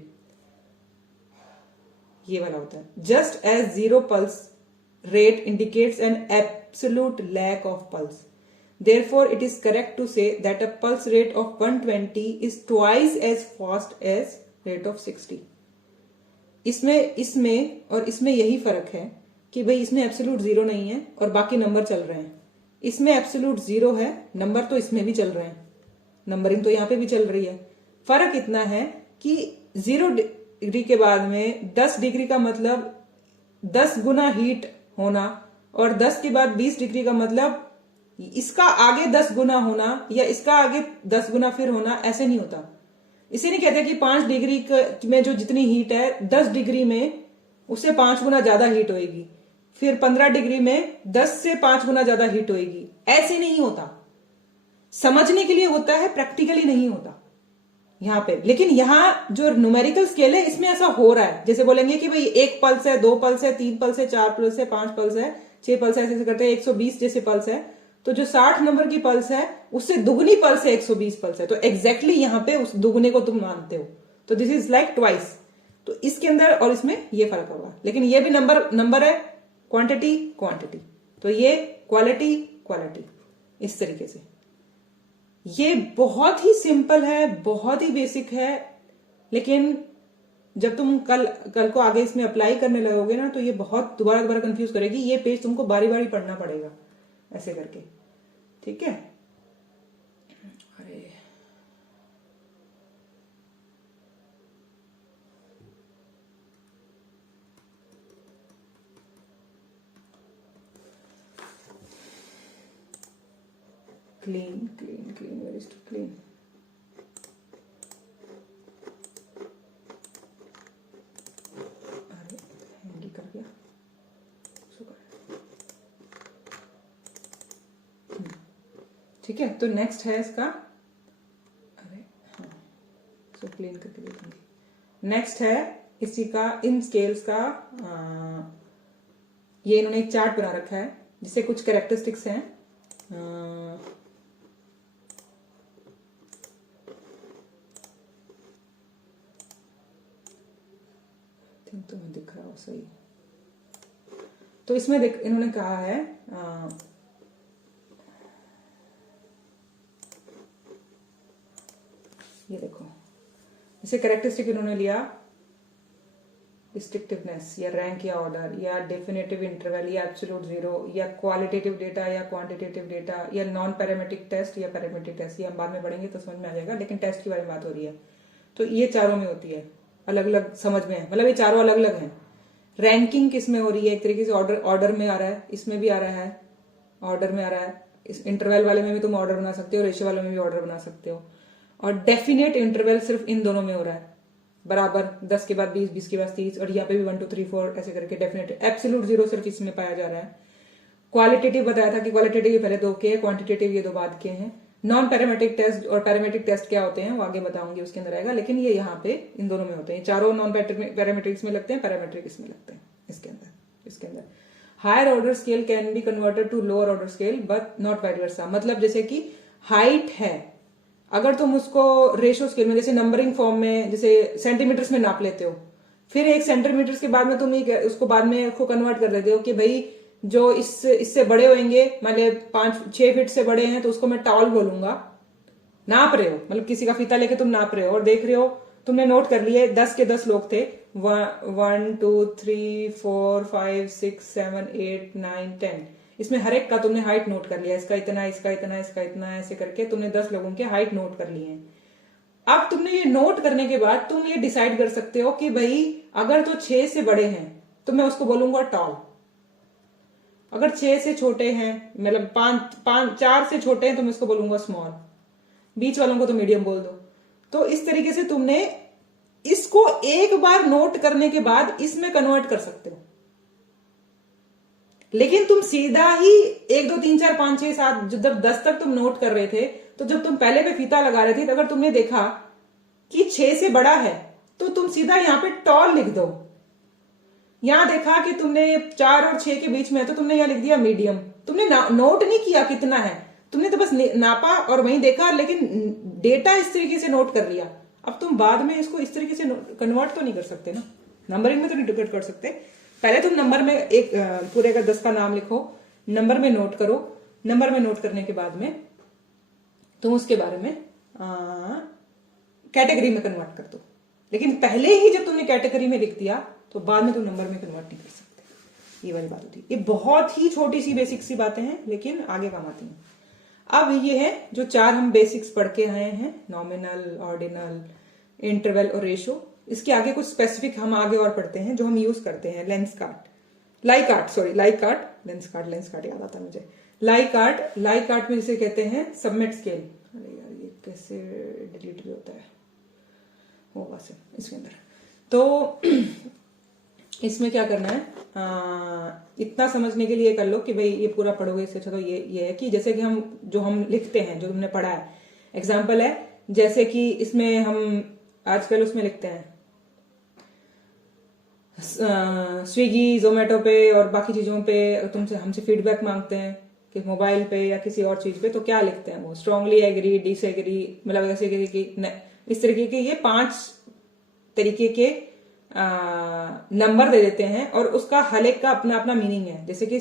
ये वाला होता है। Just as zero pulse rate indicates an absolute lack of pulse. Therefore, it is correct to say that a pulse rate of 120 is twice as fast as rate of 60. इसमें और इसमें यही फर्क है कि भाई इसमें एब्सोल्यूट जीरो नहीं है और बाकी नंबर चल रहे हैं। इसमें एब्सोल्यूट जीरो है, नंबर तो इसमें भी चल रहे हैं, नंबरिंग तो यहाँ पे भी चल रही है। फर्क इतना है कि 0 डिग्री के बाद में 10 डिग्री का मतलब 10 गुना हीट होना, और 10 के बाद 20 डिग्री का मतलब इसका आगे 10 गुना होना या इसका आगे 10 गुना फिर होना, ऐसे नहीं होता। इसे नहीं कहते कि 5 डिग्री में जो जितनी हीट है 10 डिग्री में उससे 5 गुना ज्यादा हीट होएगी, फिर 15 डिग्री में 10 से 5 गुना ज्यादा हीट होएगी, ऐसे नहीं होता। समझने के लिए होता है, प्रैक्टिकली नहीं होता यहाँ पे। लेकिन यहाँ जो न्यूमेरिकल स्केल है इसमें ऐसा हो रहा है। जैसे बोलेंगे कि भाई 1 पल्स है, 2 पल्स है, 3 पल्स है, 4 पल्स है, 5 पल्स है, 6 पल्स है, ऐसे करते हैं 120 जैसे पल्स है, तो जो 60 नंबर की पल्स है उससे दुगनी पल्स है, 120 पल्स है, तो एग्जैक्टली यहाँ पे उस दुगने को तुम मानते हो, तो दिस इज लाइक ट्वाइस। तो इसके अंदर और इसमें ये फर्क होगा, लेकिन ये भी नंबर है, क्वांटिटी क्वांटिटी, तो ये क्वालिटी क्वालिटी, इस तरीके से। ये बहुत ही सिंपल है, बहुत ही बेसिक है, लेकिन जब तुम कल को आगे इसमें अप्लाई करने लगोगे ना तो ये बहुत दोबारा कंफ्यूज करेगी। ये पेज तुमको बारी बारी पढ़ना पड़ेगा ऐसे करके, ठीक है। अरे clean clean clean, where is to clean. अरे हैंगी कर दिया, ठीक है। तो नेक्स्ट है इसका, अरे हाँ, सो क्लीन करके देखेंगे। नेक्स्ट है इसी का इन स्केल्स का, ये इन्होंने एक चार्ट बना रखा है जिससे कुछ कैरेक्टरिस्टिक्स हैं। तुम्हें दिख रहा हो सही, तो इसमें इन्होंने कहा है ये देखो, इसे कैरेक्टरिस्टिक इन्होंने लिया डिस्ट्रिक्टिवनेस या रैंक या ऑर्डर या डेफिनेटिव इंटरवल या एब्सोल्यूट जीरो या क्वालिटेटिव डेटा या क्वांटिटेटिव डेटा या नॉन पैरामीट्रिक टेस्ट या पैरामीट्रिक टेस्ट। ये हम बाद में पढ़ेंगे तो समझ में आ जाएगा, लेकिन टेस्ट की बारे में बात हो रही है। तो ये चारों में होती है, अलग अलग समझ में है, मतलब ये चारों अलग अलग हैं। रैंकिंग किस में हो रही है, एक तरीके से ऑर्डर में आ रहा है, इसमें भी आ रहा है, ऑर्डर में आ रहा है। इस इंटरवल वाले में भी तुम ऑर्डर बना सकते हो, रेशियो वाले में भी ऑर्डर बना सकते हो। और डेफिनेट इंटरवल सिर्फ इन दोनों में हो रहा है बराबर, 10 के बाद 20, 20 के बाद 30, और यहाँ पे भी 1 2 3 4 ऐसे करके डेफिनेट। एब्सोल्यूट जीरो सिर्फ इसमें पाया जा रहा है। क्वालिटेटिव बताया था कि क्वालिटेटिव पहले 2 के, क्वांटिटेटिव ये 2 बाद के हैं। नॉन पैरामेट्रिक टेस्ट और पैरामेट्रिक टेस्ट क्या होते हैं वो आगे बताऊंगी, उसके अंदर आएगा, लेकिन ये यहाँ पे इन दोनों में होते हैं। चारों नॉन पैरामेट्रिक्स में लगते हैं, पैरामेट्रिक इसमें लगते हैं। इसके अंदर higher order scale can be converted to lower order scale but not vice versa. मतलब जैसे कि हाइट है, अगर तुम उसको रेशियो स्केल में जैसे नंबरिंग फॉर्म में जैसे सेंटीमीटर्स में नाप लेते हो फिर 1 सेंटीमीटर के बाद में तुम ये उसको बाद में उसको कन्वर्ट कर देते हो कि भाई जो इससे बड़े होंगे, मान लिया 5-6 फीट से बड़े हैं तो उसको मैं टॉल बोलूंगा। नाप रहे हो, मतलब किसी का फीता लेके तुम नाप रहे हो और देख रहे हो, तुमने नोट कर लिए 10 के 10 लोग थे, 1 2 3 4 5 6 7 8 9 10, इसमें हर एक का तुमने हाइट नोट कर लिया, इसका इतना, इसका इतना, इसका इतना, ऐसे करके तुमने 10 लोगों के हाइट नोट कर लिए हैं। अब तुमने ये नोट करने के बाद तुम ये डिसाइड कर सकते हो कि भाई अगर तो 6 से बड़े हैं तो मैं उसको बोलूंगा टॉल, अगर 6 से छोटे हैं, मतलब 4 से छोटे हैं तो मैं उसको बोलूंगा स्मॉल, बीच वालों को तो मीडियम बोल दो। तो इस तरीके से तुमने इसको एक बार नोट करने के बाद इसमें कन्वर्ट कर सकते हो। लेकिन तुम सीधा ही 1 2 3 4 5 6 7 जब 10 तक तुम नोट कर रहे थे, तो जब तुम पहले पे फीता लगा रहे थे, तो अगर तुमने देखा कि 6 से बड़ा है तो तुम सीधा यहां पे टॉल लिख दो। यहां देखा कि तुमने 4 और 6 के बीच में है तो तुमने यहां लिख दिया मीडियम। तुमने नोट नहीं किया कितना है, तुमने तो बस नापा और वहीं देखा, लेकिन डेटा इस तरीके से नोट कर लिया। अब तुम बाद में इसको इस तरीके से कन्वर्ट तो नहीं कर सकते ना, नंबरिंग में तो नहीं डिवाइड कर सकते। पहले तुम नंबर में एक पूरे का 10 का नाम लिखो, नंबर में नोट करो, नंबर में नोट करने के बाद में तुम उसके बारे में कैटेगरी में कन्वर्ट कर दो। लेकिन पहले ही जब तुमने कैटेगरी में लिख दिया तो बाद में तुम नंबर में कन्वर्ट नहीं कर सकते। ये वाली बात होती है। ये बहुत ही छोटी सी बेसिक सी बातें हैं, लेकिन आगे काम आती हैं। अब ये है जो 4 हम बेसिक्स पढ़ के आए हैं, नॉमिनल, ऑर्डिनल, इंटरवल और रेशो। इसके आगे कुछ स्पेसिफिक हम आगे और पढ़ते हैं जो हम यूज करते हैं। Lens cart, like art, sorry like art, lens cart याद आता है मुझे। लाइक आर्ट में जिसे कहते हैं सबमिट स्केल। अरे यार ये कैसे डिलीट भी होता है, होगा से इसके अंदर। तो इसमें क्या करना है, इतना समझने के लिए कर लो कि भाई ये पूरा पढ़ोगे इससे अच्छा तो ये है कि जैसे कि हम लिखते हैं, जो तुमने पढ़ा है, एग्जाम्पल है जैसे कि इसमें हम आजकल उसमें लिखते हैं स्विगी, जोमेटो पे और बाकी चीजों पे तुमसे हमसे फीडबैक मांगते हैं कि मोबाइल पे या किसी और चीज पे, तो क्या लिखते हैं वो, स्ट्रांगली एग्री, डिसएग्री, मतलब ऐसे कि इस तरीके के ये 5 तरीके के नंबर दे देते हैं और उसका हर एक का अपना अपना मीनिंग है। जैसे कि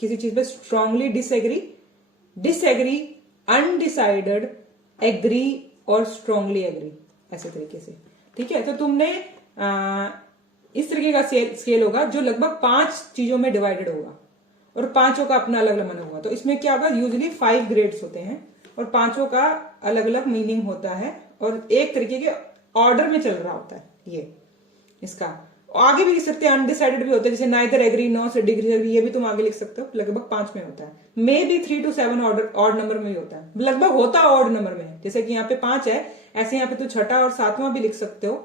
किसी चीज पे स्ट्रांगली डिसएग्री, अनडिसाइडेड, एग्री और स्ट्रांगली एग्री, ऐसे तरीके से। ठीक है, तो तुमने इस तरीके का स्केल होगा जो लगभग 5 चीजों में डिवाइडेड होगा और 5 का अपना अलग अलग मन होगा। तो इसमें क्या होगा, यूजुअली 5 ग्रेड्स होते हैं और 5 का अलग अलग मीनिंग होता है और एक तरीके के ऑर्डर में चल रहा होता है। ये इसका आगे भी लिख सकते हैं, अनडिसाइडेड भी होता है, जैसे नाइदर एग्री, नो से डिग्री, ये भी तुम आगे लिख सकते हो। लगभग 5 में होता है, may be 3 to 7 odd number में भी होता है, लगभग होता है ऑर्ड नंबर में। जैसे कि यहाँ पे 5 है, ऐसे यहाँ पे तो 6ठा और 7वां भी लिख सकते हो,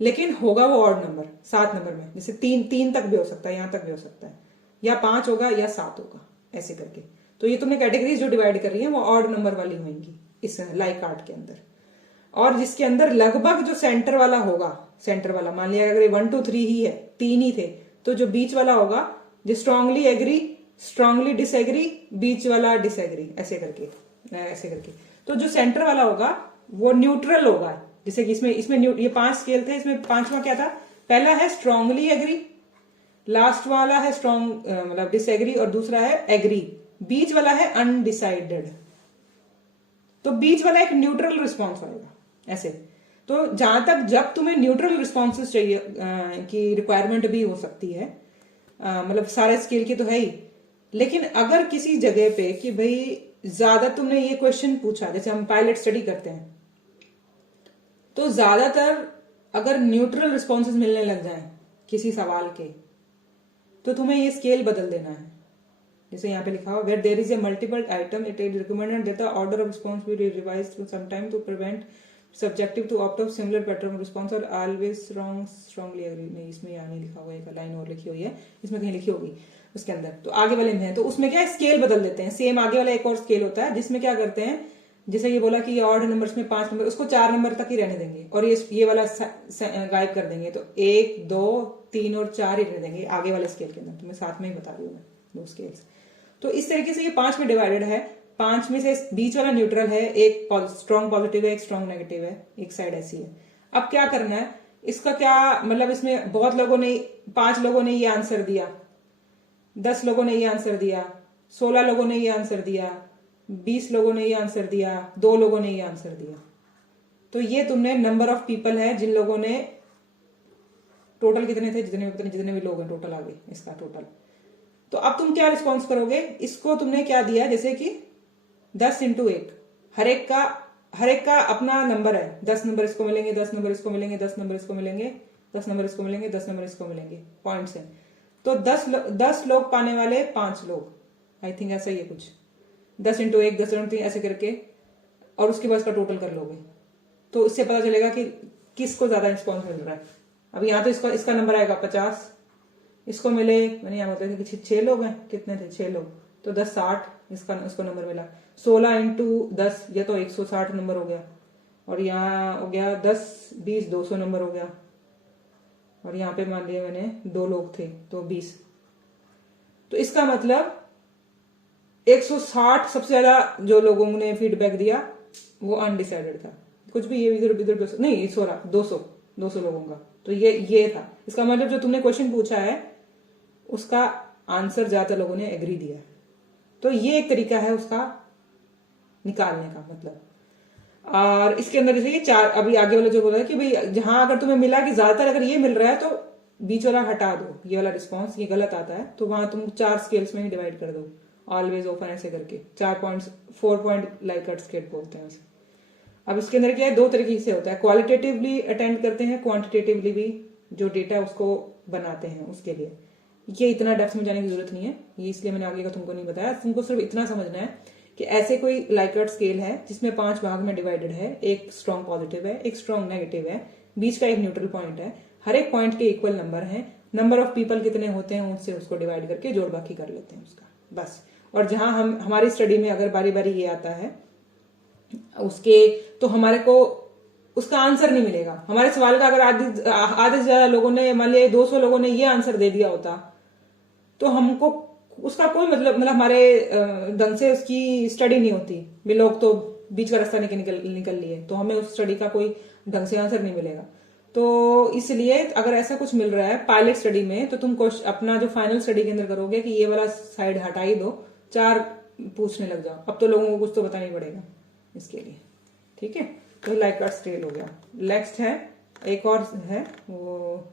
लेकिन होगा वो ऑर्ड नंबर 7 नंबर में। जैसे 3 तक भी हो सकता है, यहां तक भी हो सकता है, या 5 होगा या 7 होगा, ऐसे करके। तो ये तुमने कैटेगरीज जो डिवाइड कर रही है वो ऑर्ड नंबर वाली होंगी इस लाइक आर्ट के अंदर। और जिसके अंदर लगभग जो सेंटर वाला होगा, सेंटर वाला मान लिया अगर 1 2 3 ही है, 3 ही थे, तो जो बीच वाला होगा जो स्ट्रांगली एग्री, स्ट्रांगली डिसएग्री, बीच वाला डिसएग्री, ऐसे करके। तो जो सेंटर वाला होगा वो न्यूट्रल होगा। जैसे कि इसमें ये 5 स्केल थे, इसमें 5वां क्या था, पहला है स्ट्रांगली एग्री, लास्ट वाला है स्ट्रांग मतलब डिसएग्री और दूसरा है एग्री, बीच वाला है अनडिसाइडेड। तो बीच वाला एक न्यूट्रल रिस्पॉन्स आएगा ऐसे। तो जहां तक जब तुम्हें न्यूट्रल रिस्पॉन्सेस चाहिए की रिक्वायरमेंट भी हो सकती है, मतलब सारे स्केल की तो है ही, लेकिन अगर किसी जगह पे कि भाई ज्यादा तुमने ये क्वेश्चन पूछा, जैसे हम पायलट स्टडी करते हैं, तो ज्यादातर अगर न्यूट्रल रिस्पॉन्सेज मिलने लग जाएं किसी सवाल के, तो तुम्हें ये स्केल बदल देना है। जैसे यहाँ पे लिखा हुआ, where there is a multiple item it is recommended that the order of response be revised for some time to prevent subjective to opt of similar pattern response और ऑलवेज स्ट्रांगली एग्री। नहीं, इसमें यहाँ नहीं लिखा हुआ, एक line और लिखी हुई है, इसमें कहीं लिखी होगी उसके अंदर, तो आगे वाले में है। तो उसमें क्या है, स्केल बदल देते हैं। सेम आगे वाला एक और स्केल होता है जिसमें क्या करते हैं, जैसे ये बोला कि ये ऑड नंबर्स में 5 नंबर, उसको 4 नंबर तक ही रहने देंगे और ये वाला गायब कर देंगे। तो 1 2 3 और 4 ही रहने देंगे आगे वाले स्केल के अंदर। तुम्हें साथ में ही बता रही हूँ मैं 2 स्केल्स। तो इस तरीके से ये 5 में डिवाइडेड है। 5 में से बीच वाला न्यूट्रल है, एक स्ट्रॉन्ग पॉजिटिव है, एक स्ट्रॉन्ग नेगेटिव है, एक साइड ऐसी है। अब क्या करना है, इसका क्या मतलब, इसमें बहुत लोगों ने, 5 लोगों ने ये आंसर दिया, 10 लोगों ने ये आंसर दिया, 16 लोगों ने ये आंसर दिया, 20 लोगों ने ये आंसर दिया, 2 लोगों ने ये आंसर दिया। तो ये तुमने नंबर ऑफ पीपल है जिन लोगों ने, टोटल कितने थे, जितने भी लोग हैं टोटल आ गए इसका टोटल। तो अब तुम क्या रिस्पॉन्स करोगे, इसको तुमने क्या दिया, जैसे कि 10 इंटू 1, हर एक का अपना नंबर है, 10 नंबर इसको मिलेंगे, 10 नंबर इसको मिलेंगे, 10 नंबर इसको मिलेंगे, 10 नंबर इसको मिलेंगे, 10 नंबर इसको मिलेंगे, पॉइंट्स है। तो 10 लोग पाने वाले 5 लोग, आई थिंक ऐसा ही है कुछ, 10 इंटू 1, 10 इंटू 3 ऐसे करके, और उसके बाद इसका टोटल कर लोगे तो इससे पता चलेगा कि किसको ज्यादा रिस्पॉन्स मिल रहा है। अब यहाँ तो इसका नंबर आएगा 50, इसको मिले, मैंने यहाँ बताया कि 6 लोग हैं, कितने थे 6 लोग, तो 10 60, इसको नंबर मिला। 16 इंटू 10, ये तो 160 नंबर हो गया, और यहाँ हो गया 10 20 200 नंबर हो गया, और यहाँ पे मान लिया मैंने 2 लोग थे तो 20। तो इसका मतलब 160 सबसे ज्यादा जो लोगों ने फीडबैक दिया वो अनडिसाइडेड था, कुछ भी ये इधर उधर नहीं, 200 लोगों का। तो ये था इसका मतलब, जो तुमने क्वेश्चन पूछा है उसका आंसर ज्यादा लोगों ने एग्री दिया। तो ये एक तरीका है उसका निकालने का मतलब। और इसके अंदर जैसे ये 4, अभी आगे वाला जो बोला है कि भाई जहां अगर तुम्हें मिला कि ज्यादातर अगर ये मिल रहा है तो बीच वाला हटा दो, ये वाला रिस्पॉन्स ये गलत आता है, तो वहां तुम 4 स्केल्स में ही डिवाइड कर दो, ऑलवेज ओपन ऐसे करके 4 पॉइंट लाइकर्ट स्केल बोलते हैं उसे। अब इसके अंदर क्या है, 2 तरीके से होता है, क्वालिटेटिवली अटेंड करते हैं, क्वांटिटेटिवली भी जो डेटा उसको बनाते हैं उसके लिए। ये इतना डेप्थ में जाने की जरूरत नहीं है, ये इसलिए मैंने आगे का तुमको नहीं बताया। तुमको सिर्फ इतना समझना है कि ऐसे कोई लाइकर्ट स्केल है जिसमें 5 भाग में डिवाइडेड है, एक स्ट्रॉन्ग पॉजिटिव है, एक स्ट्रॉन्ग नेगेटिव है, बीच का एक न्यूट्रल पॉइंट है, हर एक पॉइंट के इक्वल नंबर है, नंबर ऑफ पीपल कितने होते हैं उनसे उसको डिवाइड करके जोड़ बाकी कर लेते हैं उसका, बस। और जहां हमारी स्टडी में अगर बारी बारी ये आता है उसके, तो हमारे को उसका आंसर नहीं मिलेगा। हमारे सवाल का अगर आधे से ज्यादा लोगों ने, मान लिया 200 लोगों ने ये आंसर दे दिया होता तो हमको उसका कोई मतलब हमारे ढंग से उसकी स्टडी नहीं होती भी, लोग तो बीच का रास्ता निकल लिए, तो हमें उस स्टडी का कोई ढंग से आंसर नहीं मिलेगा। तो इसलिए अगर ऐसा कुछ मिल रहा है पायलट स्टडी में, तो तुम अपना जो फाइनल स्टडी के अंदर करोगे कि ये वाला साइड हटा ही दो, 4 पूछने लग जाओ। अब तो लोगों को कुछ तो बताना ही पड़ेगा इसके लिए, ठीक है। तो लाइकर्ट स्केल हो गया। नेक्स्ट है, एक और है वो,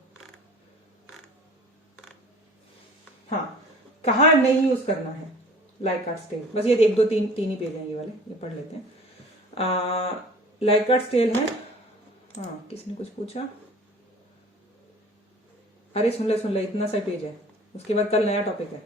हाँ, कहाँ नहीं यूज करना है लाइकर्ट स्केल। बस ये 1 2 3 ही पेज हैं ये वाले, ये पढ़ लेते हैं। लाइकर्ट स्केल है, हाँ किसी ने कुछ पूछा, अरे सुन ले इतना सा पेज है, उसके बाद कल नया टॉपिक है।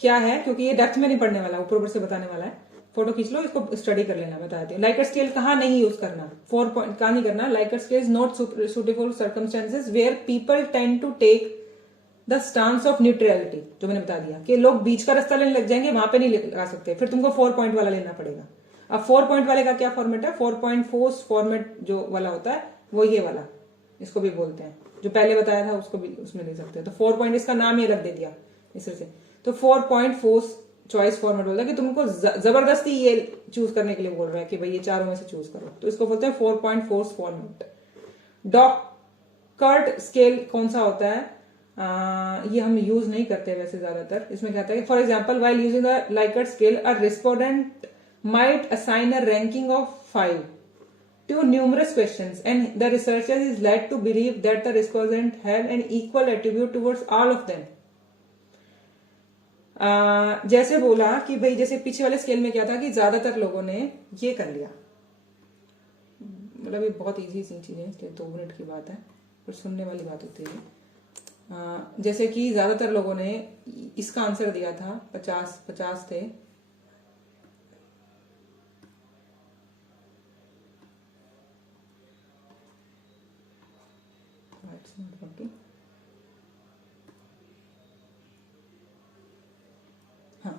क्या है, क्योंकि ये डेप्थ में नहीं पढ़ने वाला, ऊपर से बताने वाला है, फोटो खींच लो, इसको स्टडी कर लेना, बताते हैं। लाइकर्ट स्केल कहाँ नहीं यूज करना, 4 पॉइंट कहाँ नहीं करना। Likert scale is not suitable circumstances where people tend to take the stance of neutrality, जो मैंने बता दिया कि लोग बीच का रास्ता लेने लग जाएंगे, वहां पे नहीं लगा सकते, फिर तुमको 4 पॉइंट वाला लेना पड़ेगा। अब 4 पॉइंट वाले का क्या फॉर्मेट है, 4 पॉइंट फोर्स फॉर्मेट जो वाला होता है वो ये वाला, इसको भी बोलते हैं, जो पहले बताया था उसको भी उसमें ले सकते हैं। तो 4 पॉइंट इसका नाम ही अलग दे दिया इस तरह से। तो 4 पॉइंट फोर्स चॉइस फॉर्मेट बोलता है कि तुमको जबरदस्ती ये चूज करने के लिए बोल रहा है कि भाई ये चारों में से चूज करो, तो इसको बोलते हैं 4 पॉइंट फोर्स फॉर्मेट। डॉकर्ट स्केल कौन सा होता है, ये हम यूज नहीं करते वैसे ज्यादातर। इसमें क्या होता है, for example while using the Likert scale a respondent might assign a ranking of 5 to numerous questions, and the researcher is led to believe that the respondent had an equal attribute towards all of them. जैसे बोला कि भाई जैसे पीछे वाले scale में क्या था कि ज्यादातर लोगों ने ये कर लिया, मतलब ये बहुत इजी सी चीजें, इसलिए 2 मिनट की बात है पर सुनने वाली बात होती है। जैसे कि ज्यादातर लोगों ने इसका आंसर दिया था, 50 थे, हाँ,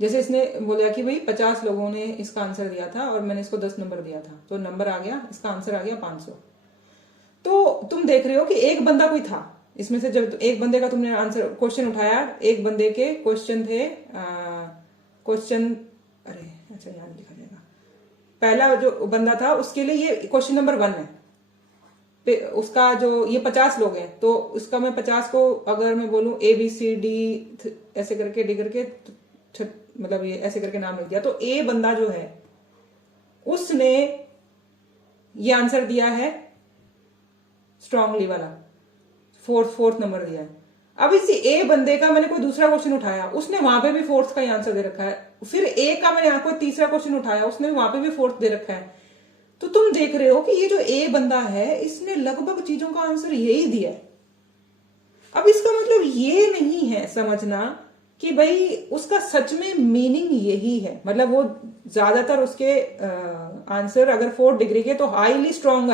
जैसे इसने बोला कि भाई 50 लोगों ने इसका आंसर दिया था और मैंने इसको 10 नंबर दिया था, तो नंबर आ गया, इसका आंसर आ गया 500। तो तुम देख रहे हो कि एक बंदा कोई था इसमें से, जब एक बंदे का तुमने आंसर क्वेश्चन उठाया, एक बंदे के क्वेश्चन थे, क्वेश्चन, अरे अच्छा यहाँ लिखा जाएगा, पहला जो बंदा था उसके लिए ये क्वेश्चन नंबर 1 है। उसका जो ये 50 लोग हैं तो उसका मैं 50 को अगर मैं बोलूं ABCD ऐसे करके डी करके मतलब ये ऐसे करके नाम लिख दिया, तो ए बंदा जो है उसने ये आंसर दिया है स्ट्रांगली वाला, फोर्थ नंबर दिया है। अब इसी ए बंदे का मैंने कोई दूसरा क्वेश्चन उठाया, उसने वहां पे भी फोर्थ का ही आंसर दे रखा है। फिर ए का मैंने कोई तीसरा क्वेश्चन उठाया, उसने वहां पे भी फोर्थ दे रखा है। तो तुम देख रहे हो कि ये जो ए बंदा है इसने लगभग चीजों का आंसर यही दिया है। अब इसका मतलब ये नहीं है समझना कि भाई उसका सच में मीनिंग यही है, मतलब वो ज्यादातर उसके आंसर अगर 4 डिग्री के तो हाईली स्ट्रांग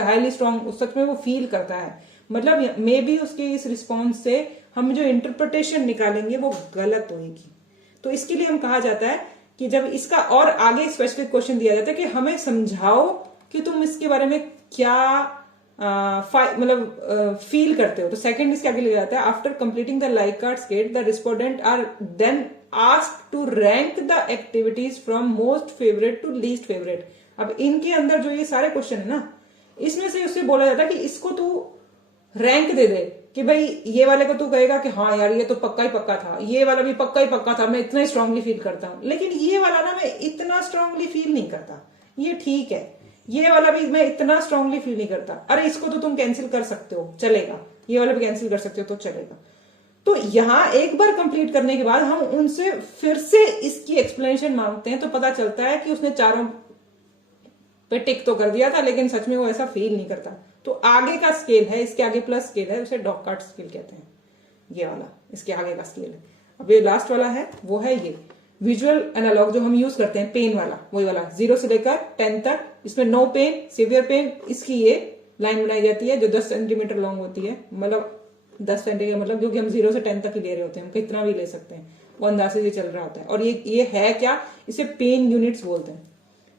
सच में वो फील करता है, मतलब मे बी उसके इस रिस्पॉन्स से हम जो इंटरप्रिटेशन निकालेंगे वो गलत होगी। तो इसके लिए हम कहा जाता है कि जब इसका और आगे स्पेसिफिक क्वेश्चन दिया जाता है कि हमें समझाओ कि तुम इसके बारे में क्या मतलब फील करते हो, तो सेकंड इसके आगे लिखा जाता है after completing the Likert scale the respondent are then asked to rank the activities from most favourite to least favourite. अब इनके अंदर जो ये सारे क्वेश्चन है ना, इसमें से उससे बोला जाता है कि इसको तू रैंक दे दे कि भाई ये वाले को तू कहेगा कि हाँ यार ये तो पक्का ही पक्का था, ये वाला भी पक्का ही पक्का था, मैं इतना ही स्ट्रांगली फील करता हूं, लेकिन ये वाला ना मैं इतना स्ट्रांगली फील नहीं करता, ये ठीक है, ये वाला भी मैं इतना स्ट्रांगली फील नहीं करता, अरे इसको तो तुम कैंसिल कर सकते हो चलेगा, ये वाला भी कैंसिल कर सकते हो तो चलेगा। तो यहां एक बार कंप्लीट करने के बाद हम उनसे फिर से इसकी एक्सप्लेनेशन मांगते हैं, तो पता चलता है कि उसने चारों पे टिक तो कर दिया था लेकिन सच में वो ऐसा फील नहीं करता। तो आगे का स्केल है, इसके आगे प्लस स्केल है, उसे डॉकार्ट स्केल कहते हैं, ये वाला इसके आगे का स्केल है। अब ये लास्ट वाला है वो है ये विजुअल एनालॉग जो हम यूज करते हैं, पेन वाला, वही वाला 0 से लेकर 10 तक, इसमें नो पेन सीवियर पेन, इसकी ये लाइन बनाई जाती है जो 10 सेंटीमीटर लॉन्ग होती है, मतलब 10 सेंटीमीटर मतलब जो कि हम 0 से 10 तक ही ले रहे होते हैं, हम कितना भी ले सकते हैं, वो अंदाजे से चल रहा होता है। और ये है क्या, इसे पेन यूनिट्स बोलते हैं।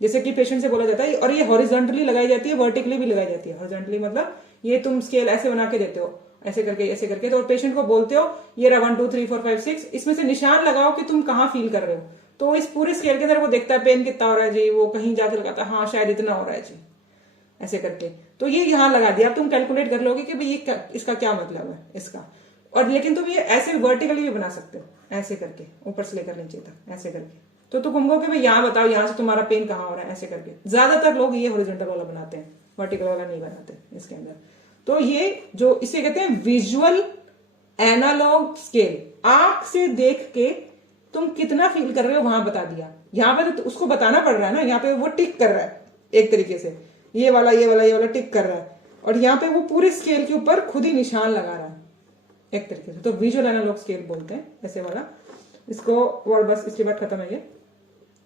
जैसे कि पेशेंट से बोला जाता है, और ये हॉरिजॉन्टली लगाई जाती है, वर्टिकली भी लगाई जाती है। हॉरिजॉन्टली मतलब ये तुम स्केल ऐसे बना के देते हो, ऐसे करके तो पेशेंट को बोलते हो ये रहा 1 2 3 4 5 6, इसमें से निशान लगाओ कि तुम कहाँ फील कर रहे हो। तो इस पूरे स्केल के अंदर वो देखता है पेन कितना हो रहा है जी, वो कहीं जाके लगाता है हाँ शायद इतना हो रहा है जी, ऐसे करके। तो ये यहाँ लगा दिया, अब तुम कैलकुलेट कर लोगे कि भाई ये इसका क्या मतलब है इसका। और लेकिन तुम ये ऐसे वर्टिकली भी बना सकते हो, ऐसे करके ऊपर से लेकर नीचे तक ऐसे करके। तो तुम कहोगे भाई यहाँ बताओ यहाँ से तुम्हारा पेन कहाँ हो रहा है, ऐसे करके। ज्यादातर लोग ये हॉरिजॉन्टल वाला बनाते हैं, वर्टिकल वाला नहीं बनाते इसके अंदर। तो ये जो इसे कहते हैं विजुअल एनालॉग स्केल, आंख से देख के तुम कितना फील कर रहे हो वहां बता दिया। यहाँ पे तो उसको बताना पड़ रहा है ना, यहाँ पे वो टिक कर रहा है एक तरीके से, ये वाला टिक कर रहा है, और यहाँ पे वो पूरे स्केल के ऊपर खुद ही निशान लगा रहा है एक तरीके से। तो विजुअल एनालॉग स्केल बोलते हैं ऐसे वाला इसको। और बस इसके बाद खत्म है ये।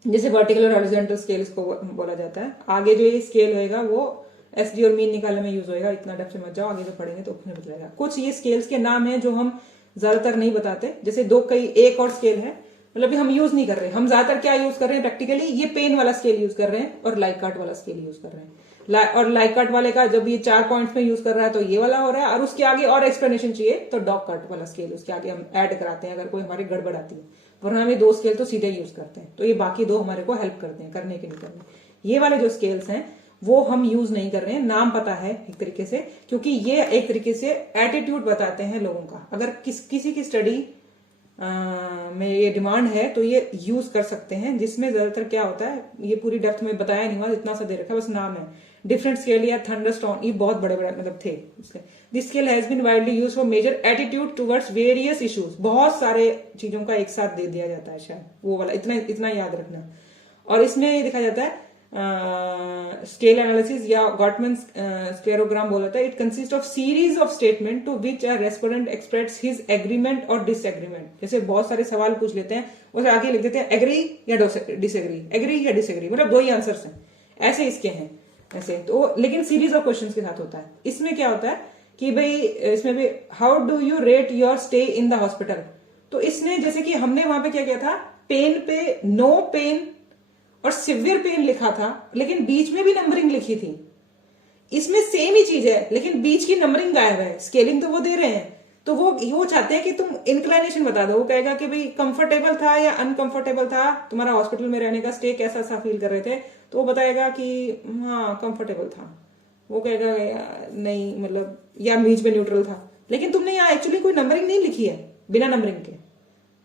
जैसे वर्टिकल और हॉरिजॉन्टल स्केल इसको बोला जाता है। आगे जो ये स्केल होएगा वो एसडी और मीन निकालने में यूज होएगा, इतना डेप्थ से मत जाओ, आगे जो पढ़ेंगे तो उसमें बताएगा। कुछ ये स्केल्स के नाम है जो हम ज्यादातर नहीं बताते, जैसे एक और स्केल है, मतलब हम यूज नहीं कर रहे। हम ज्यादातर क्या यूज कर रहे हैं प्रैक्टिकली, ये पेन वाला स्केल यूज कर रहे हैं और लाइकार्ट वाला स्केल यूज कर रहे हैं। और लाइकार्ट वाले का जब ये 4 पॉइंट्स में यूज कर रहा है तो ये वाला हो रहा है, और उसके आगे और एक्सप्लेनेशन चाहिए तो डॉकार्ट वाला स्केल उसके आगे हम ऐड कराते हैं अगर कोई हमारी गड़बड़ आती है, वरना हम ये 2 स्केल तो सीधे यूज करते हैं। तो ये बाकी 2 हमारे को हेल्प करते हैं करने के नहीं करने। ये वाले जो स्केल्स हैं वो हम यूज नहीं कर रहे हैं, नाम पता है एक तरीके से, क्योंकि ये एक तरीके से एटीट्यूड बताते हैं लोगों का। अगर किसी की स्टडी में ये डिमांड है तो ये यूज कर सकते हैं, जिसमें ज्यादातर क्या होता है, ये पूरी डेप्थ में बताया नहीं हुआ, इतना सा दे रखा है बस नाम है। डिफरेंट स्केल या थंडरस्टॉर्म, ये बहुत बड़े बड़े मतलब थे इसके। This scale has been widely used for measure attitude towards various issues. बहुत सारे चीजों का एक साथ दे दिया जाता है शायद, वो वाला इतना याद रखना। और इसमें ये दिखाया जाता है स्केल एनालिसिस या गॉटमैन स्क्लेरोग्राम बोला था। It consist of series of statement to which a respondent express his agreement और डिसएग्रीमेंट। जैसे बहुत सारे सवाल पूछ लेते हैं, उसे आगे लिख देते हैं एग्री या डिसएग्री, मतलब 2 ही आंसर्स हैं, ऐसे इसके हैं ऐसे। तो लेकिन सीरीज ऑफ क्वेश्चंस के साथ होता है। इसमें क्या होता है कि भाई इसमें भी how do you rate your stay in the hospital. तो इसने जैसे कि हमने वहां पे क्या किया था, पेन पे नो पेन और सिवियर पेन लिखा था, लेकिन बीच में भी नंबरिंग लिखी थी। इसमें सेम ही चीज है लेकिन बीच की नंबरिंग गायब है, स्केलिंग तो वो दे रहे हैं। तो वो चाहते हैं कि तुम इंक्लाइनेशन बता दो। वो कहेगा कि भाई कंफर्टेबल था या अनकंफर्टेबल था, तुम्हारा हॉस्पिटल में रहने का स्टे कैसा सा फील कर रहे थे, तो वो बताएगा कि हाँ कंफर्टेबल था, वो कहेगा नहीं मतलब, या बीच में न्यूट्रल था, लेकिन तुमने यहाँ एक्चुअली कोई नंबरिंग नहीं लिखी है बिना नंबरिंग के।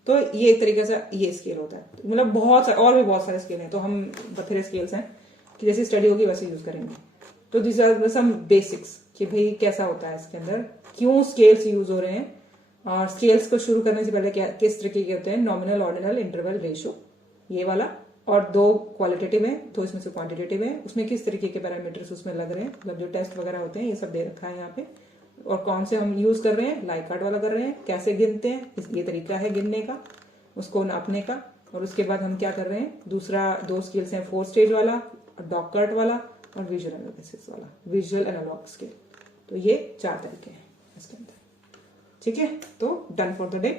तो ये एक तरीके से ये स्केल होता है, मतलब बहुत सारे और भी बहुत सारे स्केल हैं, तो हम बथेरे स्केल्स हैं कि जैसी स्टडी होगी वैसे यूज करेंगे। तो दिस आर सम बेसिक्स कि भाई कैसा होता है इसके अंदर, क्यों स्केल्स यूज हो रहे हैं, और स्केल्स को शुरू करने से पहले क्या किस तरीके के होते हैं, नॉमिनल, ऑर्डिनल, इंटरवल, रेशो, ये वाला, और 2 क्वालिटेटिव है, 2 इसमें से क्वांटिटेटिव है, उसमें किस तरीके के पैरामीटर्स उसमें लग रहे हैं, मतलब जो टेस्ट वगैरह होते हैं ये सब दे रखा है यहाँ पे, और कौन से हम यूज कर रहे हैं, लाइक कार्ड वाला कर रहे हैं, कैसे गिनते हैं, ये तरीका है गिनने का, उसको नापने का, और उसके बाद हम क्या कर रहे हैं, दूसरा 2 स्केल्स हैं, 4 स्टेज वाला, डॉग कार्ट वाला, और विजुअल एनालिसिस वाला, विजुअल एनालॉग स्केल। तो ये 4 तरीके हैं इसके अंदर। ठीक है, तो डन फॉर द डे।